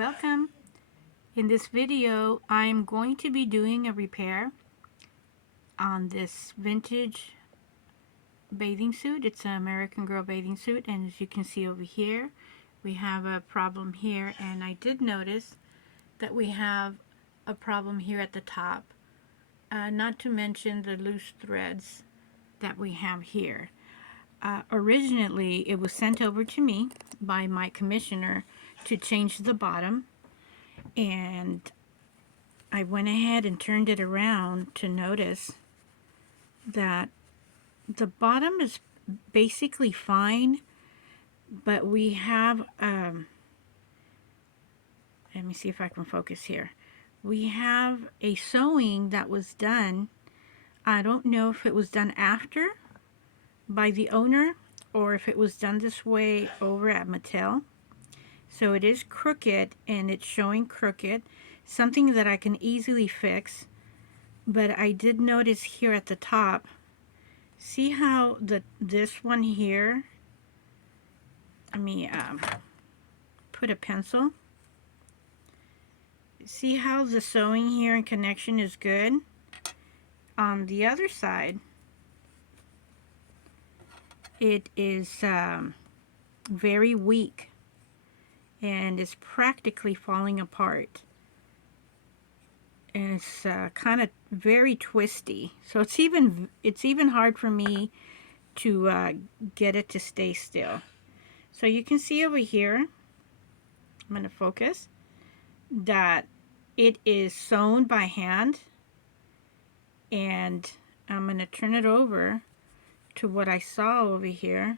Welcome. In this video, I'm going to be doing a repair on this vintage bathing suit. It's an American Girl bathing suit, and as you can see over here, we have a problem here, and I did notice that we have a problem here at the top, not to mention the loose threads that we have here. Originally, it was sent over to me by my commissioner to change the bottom, and I went ahead and turned it around to notice that the bottom is basically fine, but we have, let me see if I can focus here. We have a sewing that was done. I don't know if it was done after by the owner or if it was done this way over at Mattel. So it is crooked, and it's showing crooked, something that I can easily fix. But I did notice here at the top, see how this one here, let me put a pencil. See how the sewing here and connection is good? On the other side, it is very weak and is practically falling apart. And it's kind of very twisty, so it's even hard for me to get it to stay still. So you can see over here, I'm going to focus, that it is sewn by hand, and I'm going to turn it over to what I saw over here.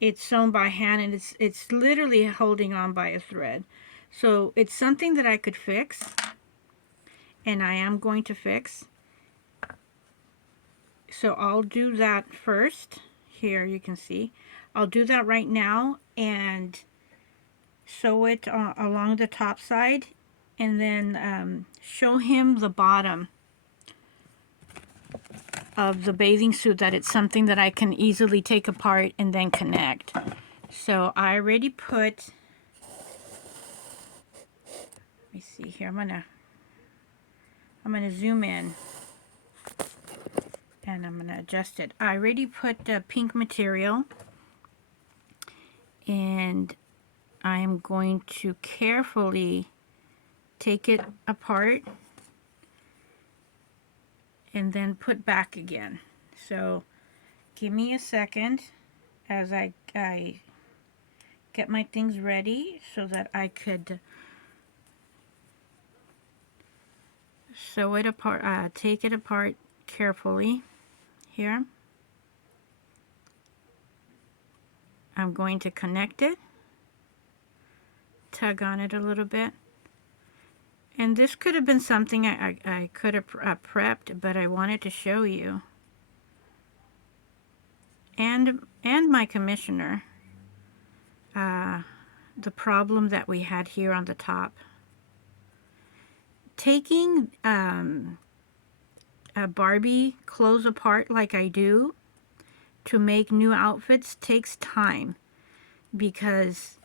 It's sewn by hand, and it's literally holding on by a thread. So it's something that I could fix, and I am going to fix. So I'll do that first. Here you can see. I'll do that right now and sew it along the top side, and then show him the bottom of the bathing suit, that it's something that I can easily take apart and then connect. So I already put, let me see here, I'm gonna zoom in and I'm gonna adjust it. I already put the pink material, and I am going to carefully take it apart and then put back again. So give me a second as I get my things ready so that I could sew it apart, take it apart carefully. Here, I'm going to connect it, tug on it a little bit. And this could have been something I could have prepped, but I wanted to show you. And my commissioner, the problem that we had here on the top. Taking a Barbie clothes apart like I do to make new outfits takes time, because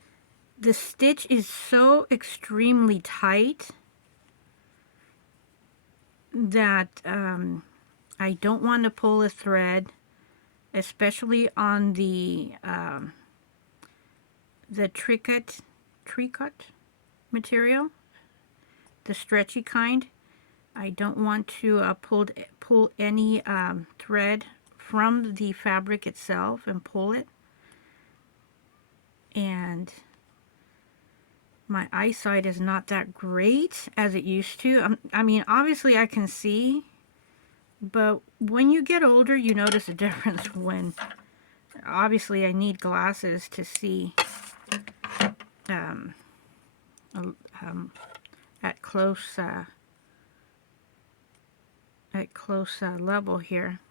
the stitch is so extremely tight that I don't want to pull a thread, especially on the tricot material, the stretchy kind. I don't want to pull any thread from the fabric itself and pull it. And my eyesight is not that great as it used to. I mean, obviously I can see, but when you get older, you notice a difference when, obviously I need glasses to see at close level here.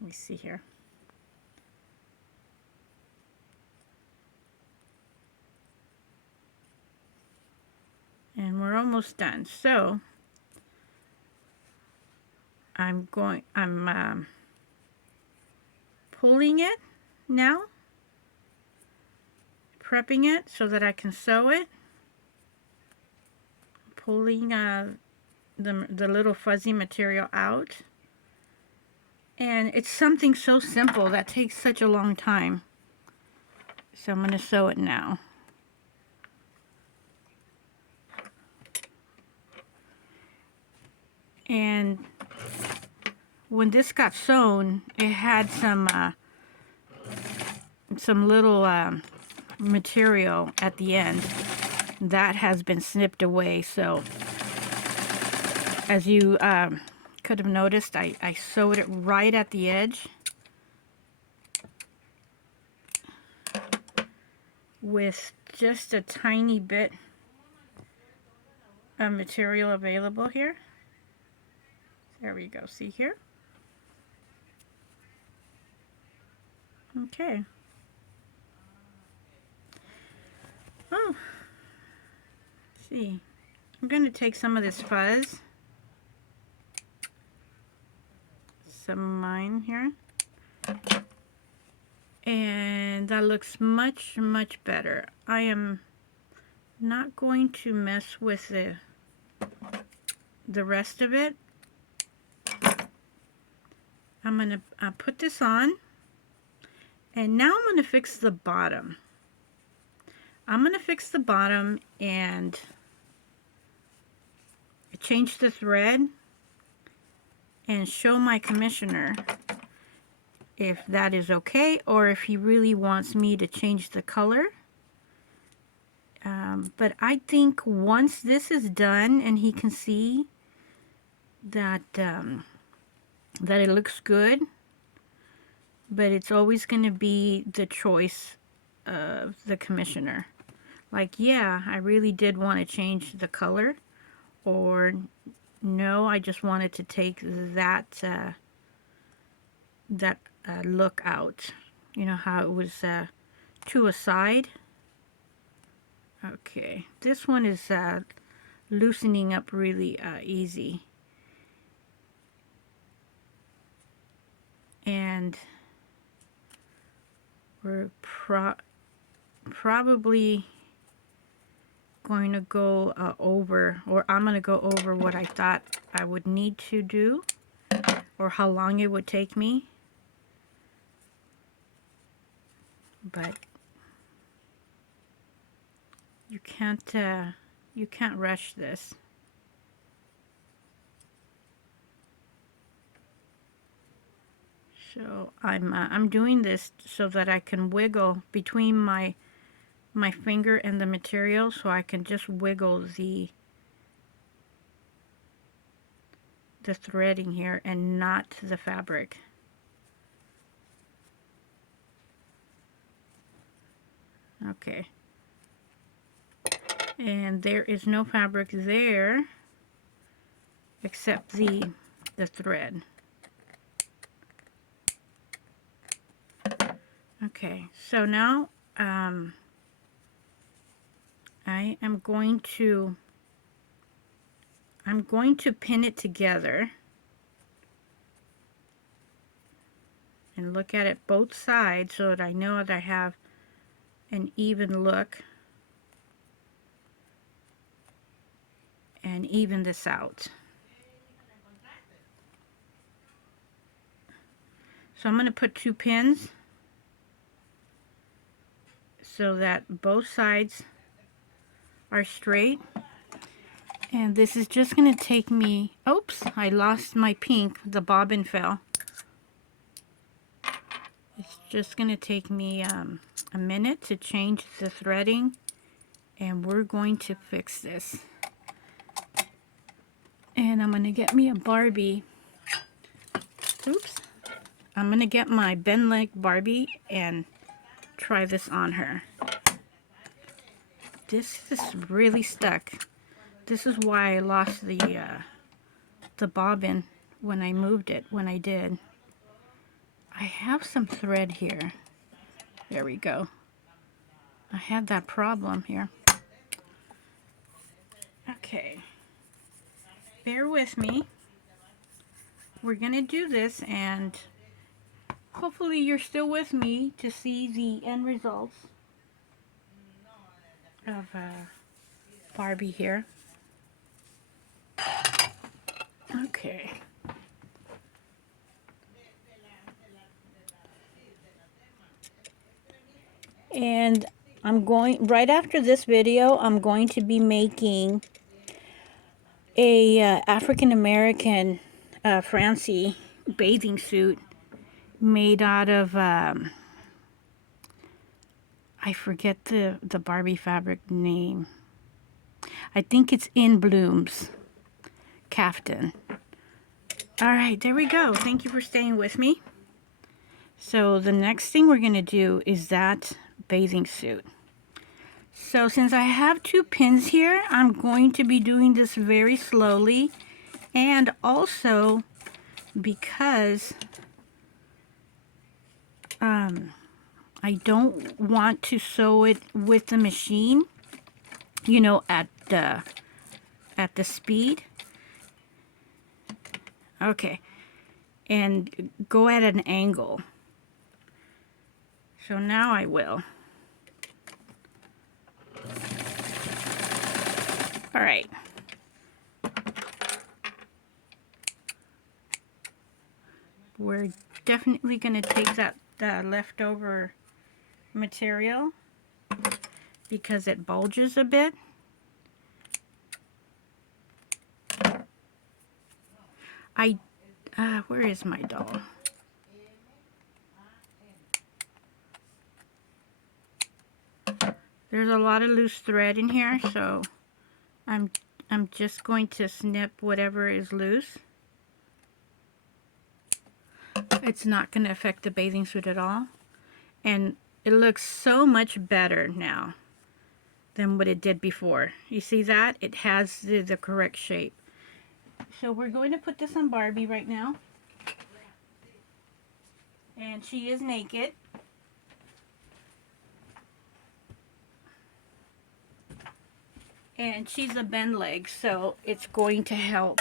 Let me see here. And we're almost done. So I'm pulling it now, prepping it so that I can sew it. Pulling the little fuzzy material out. And it's something so simple that takes such a long time. So I'm going to sew it now. And when this got sewn, it had some little material at the end that has been snipped away. So as you could have noticed, I sewed it right at the edge with just a tiny bit of material available here. There we go, see here? Okay. Oh, let's see. I'm going to take some of this fuzz, some of mine here, and that looks much, much better. I am not going to mess with the rest of it. I'm going to put this on, and now I'm going to fix the bottom. I'm going to fix the bottom and change the thread and show my commissioner if that is okay, or if he really wants me to change the color. But I think once this is done and he can see that that it looks good, but it's always going to be the choice of the commissioner. Like, yeah, I really did want to change the color, or no, I just wanted to take that look out. You know how it was to a side? Okay, this one is loosening up really easy. And we're probably going to go over, or I'm going to go over what I thought I would need to do, or how long it would take me. But you can't rush this. So I'm doing this so that I can wiggle between my finger and the material, so I can just wiggle the threading here and not the fabric. Okay. And there is no fabric there except the thread. Okay, so now I am going to pin it together and look at it both sides so that I know that I have an even look, and even this out. So I'm going to put 2 pins so that both sides are straight. And this is just going to take me, oops, I lost my pink, the bobbin fell. It's just going to take me a minute to change the threading, and we're going to fix this. And I'm going to get me a Barbie. Oops. I'm going to get my bend leg Barbie and try this on her. This is really stuck. This is why I lost the bobbin when I moved it, when I did. I have some thread here. There we go. I had that problem here. Okay. Bear with me. We're going to do this, and hopefully you're still with me to see the end results. of Barbie here. Okay. And right after this video, I'm going to be making a African American Francie bathing suit made out of, I forget the Barbie fabric name. I think it's In Blooms caftan. All right, there we go. Thank you for staying with me. So the next thing we're going to do is that bathing suit. So since I have 2 pins here, I'm going to be doing this very slowly, and also because I don't want to sew it with the machine, you know, at the speed. Okay, and go at an angle. So now I will. All right. We're definitely going to take that leftover material because it bulges a bit. Where is my doll? There's a lot of loose thread in here, so I'm just going to snip whatever is loose. It's not going to affect the bathing suit at all. And it looks so much better now than what it did before. You see that? It has the correct shape. So we're going to put this on Barbie right now. And she is naked. And she's a bend leg, so it's going to help